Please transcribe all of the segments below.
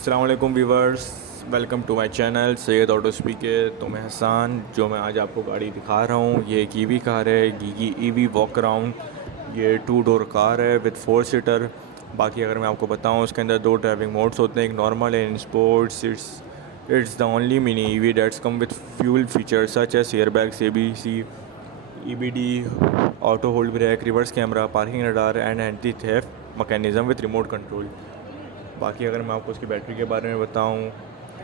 अस्सलाम वालेकुम viewers, welcome to my channel Syed auto speaker. तो मैं हसन, जो मैं आज आपको गाड़ी दिखा रहा हूँ ये एक ईवी कार है, गीगी ईवी वॉक अराउंड। ये 2 डोर कार है विद 4 सीटर। बाकी अगर मैं आपको बताऊँ, उसके अंदर 2 ड्राइविंग मोड्स होते हैं, एक नॉर्मल है in sports. It's the only mini EV that's come with fuel features such as airbags, ABC, EBD, auto hold brake, reverse camera, parking radar and anti theft mechanism with remote control. बाकी अगर मैं आपको उसकी battery के बारे में बताऊं,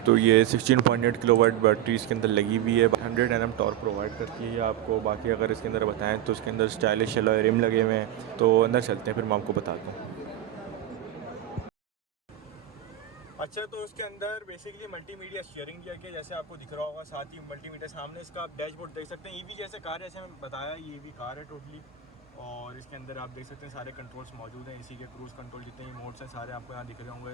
तो ये 16.8 किलोवाट बैटरी इसके अंदर लगी हुई है। 100 Nm टॉर्क प्रोवाइड करती है ये आपको। बाकी अगर इसके अंदर बताएं तो इसके अंदर स्टाइलिश अलॉय रिम लगे हुए हैं। तो अंदर चलते हैं, फिर मैं आपको बताता हूँ। अच्छा, तो उसके अंदर बेसिकली मल्टीमीडिया शेयरिंग किया गया, जैसे आपको दिख रहा होगा। साथ ही मल्टीमीडिया सामने इसका आप डैशबोर्ड देख सकते हैं। ईवी जैसे कार है, जैसे मैंने बताया, ये ईवी कार है टोटली। और इसके अंदर आप देख सकते हैं सारे कंट्रोल्स मौजूद हैं। एसी के क्रूज़ कंट्रोल जितने भी मोड्स हैं सारे आपको यहाँ दिख रहे होंगे।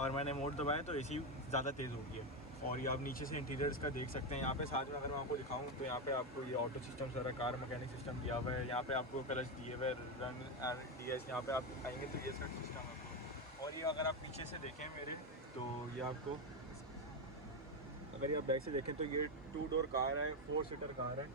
और मैंने मोड दबाया तो एसी ज़्यादा तेज़ हो गई है। और ये आप नीचे से इंटीरियर्स का देख सकते हैं। यहाँ पे साथ में अगर मैं आपको दिखाऊँ तो यहाँ पे आपको ये ऑटो सिस्टम सारा कार मैकेनिक सिस्टम दिया हुआ है। यहाँ पे आपको क्लच दिए हुए, रन एंड डीएस। यहाँ पे आप आएंगे तो ये इसका सिस्टम है। और ये अगर आप पीछे से देखें मेरे, तो ये आपको, अगर ये आप बैक से देखें तो ये 2 डोर कार है, 4 सीटर कार है।